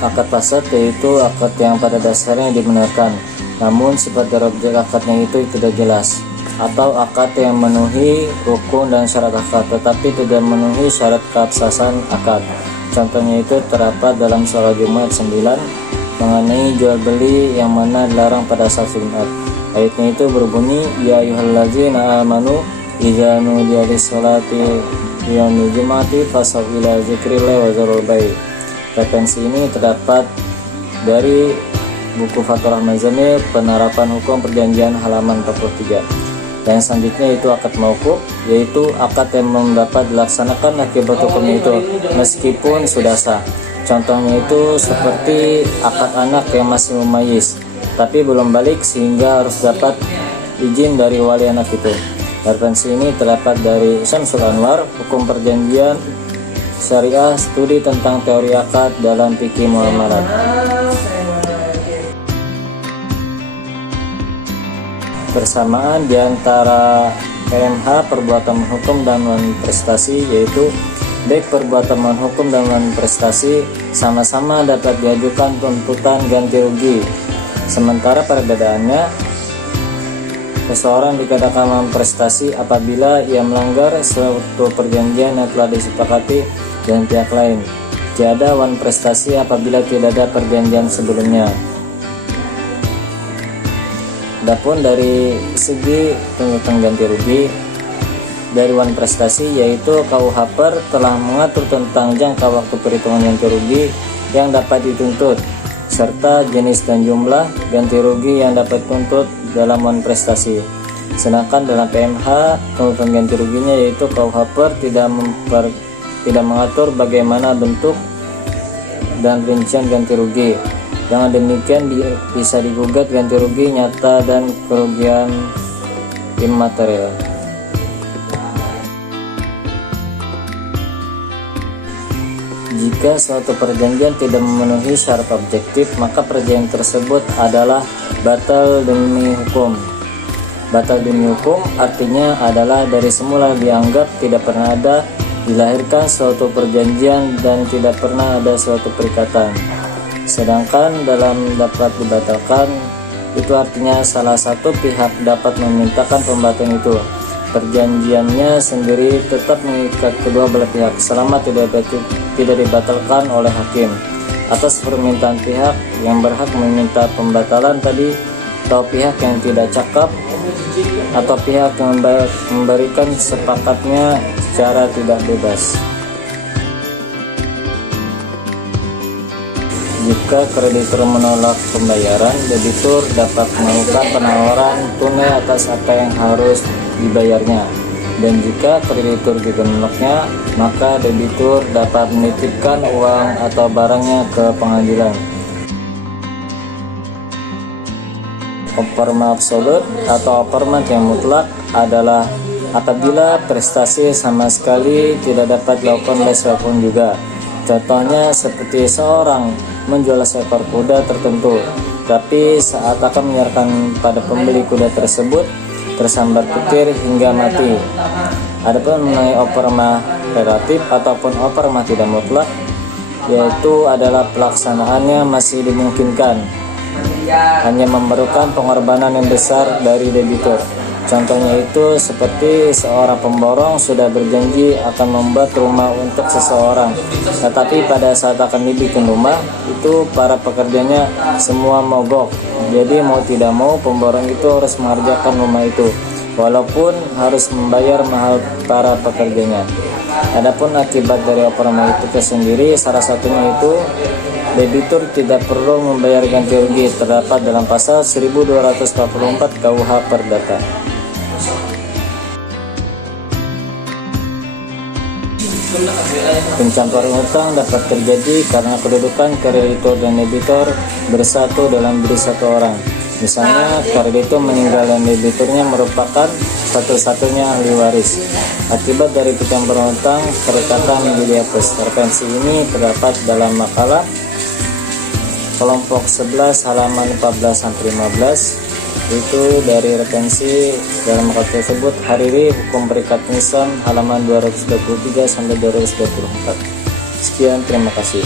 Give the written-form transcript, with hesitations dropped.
akad fasad, yaitu akad yang pada dasarnya dibenarkan, namun sifat dari objek akadnya itu tidak jelas, atau akad yang memenuhi rukun dan syarat akad tetapi tidak memenuhi syarat keabsahan akad. Contohnya itu terdapat dalam surah Jumat 9 mengenai jual beli yang mana dilarang pada saat Jumat. Ayatnya itu berbunyi, ya ayyuhallazina amanu idza nudiya lis-salati yaumil jum'ati fas'au ila dzikrillah wa dzarul bai'. Referensi ini terdapat dari buku Fathul Rahman Zamil, penerapan hukum perjanjian halaman 43. Yang selanjutnya itu akad mauquf, yaitu akad yang mendapat dilaksanakan akibat hukum itu meskipun sudah sah. Contohnya itu seperti akad anak yang masih mumayyiz tapi belum balik sehingga harus dapat izin dari wali anak itu. Referensi ini terdapat dari Syamsul Anwar, hukum perjanjian syariah, studi tentang teori akad dalam fikih muamalat. Persamaan di antara PMH, perbuatan menghukum dan non-prestasi, yaitu baik perbuatan menghukum dan non-prestasi sama-sama dapat diajukan tuntutan ganti rugi. Sementara perbedaannya, seseorang dikatakan non-prestasi apabila ia melanggar suatu perjanjian yang telah disepakati dengan pihak lain. Tiada wan prestasi apabila tidak ada perjanjian sebelumnya. Adapun dari segi tuntutan ganti rugi dari wan prestasi, yaitu KUH PER telah mengatur tentang jangka waktu perhitungan ganti rugi yang dapat dituntut serta jenis dan jumlah ganti rugi yang dapat dituntut dalam wan prestasi. Sedangkan dalam PMH, tuntutan ganti ruginya yaitu KUH PER tidak mengatur bagaimana bentuk dan rincian ganti rugi. Dengan demikian bisa digugat ganti rugi nyata dan kerugian imaterial. Jika suatu perjanjian tidak memenuhi syarat objektif, maka perjanjian tersebut adalah batal demi hukum. Batal demi hukum artinya adalah dari semula dianggap tidak pernah ada, dilahirkan suatu perjanjian dan tidak pernah ada suatu perikatan. Sedangkan dalam dapat dibatalkan itu artinya salah satu pihak dapat memintakan pembatalan itu. Perjanjiannya sendiri tetap mengikat kedua belah pihak selama tidak dibatalkan oleh hakim. Atas permintaan pihak yang berhak meminta pembatalan tadi, atau pihak yang tidak cakap, atau pihak yang memberikan sepakatnya secara tidak bebas. Jika kreditur menolak pembayaran, debitur dapat melakukan penawaran tunai atas apa yang harus dibayarnya. Dan jika kreditur juga menolaknya, maka debitur dapat menitipkan uang atau barangnya ke pengadilan. Operma absolut atau operma yang mutlak adalah apabila prestasi sama sekali tidak dapat dilakukan oleh siapapun juga. Contohnya seperti seorang menjual seekor kuda tertentu, tapi saat akan menyerahkan pada pembeli kuda tersebut tersambar petir hingga mati. Adapun mengenai operma relatif ataupun operma tidak mutlak, yaitu adalah pelaksanaannya masih dimungkinkan, hanya memerlukan pengorbanan yang besar dari debitur. Contohnya itu seperti seorang pemborong sudah berjanji akan membuat rumah untuk seseorang, tetapi pada saat akan dibikin rumah itu para pekerjanya semua mogok. Jadi mau tidak mau pemborong itu harus mengerjakan rumah itu, walaupun harus membayar mahal para pekerjanya. Adapun akibat dari operma itu tersendiri, salah satunya itu debitur tidak perlu membayar ganti rugi, terdapat dalam pasal 1244 KUH Perdata. Pencampuran hutang dapat terjadi karena kedudukan kreditur dan debitur bersatu dalam diri satu orang. Misalnya, kreditur meninggal dan debiturnya merupakan satu-satunya ahli waris. Akibat dari pencampuran hutang, perikatan menjadi hapus. Referensi ini terdapat dalam makalah kelompok 11 halaman 14-15. Itu dari referensi dalam makalah tersebut Hariri, Hukum Perikatan Islam halaman 223-224. Sekian, terima kasih.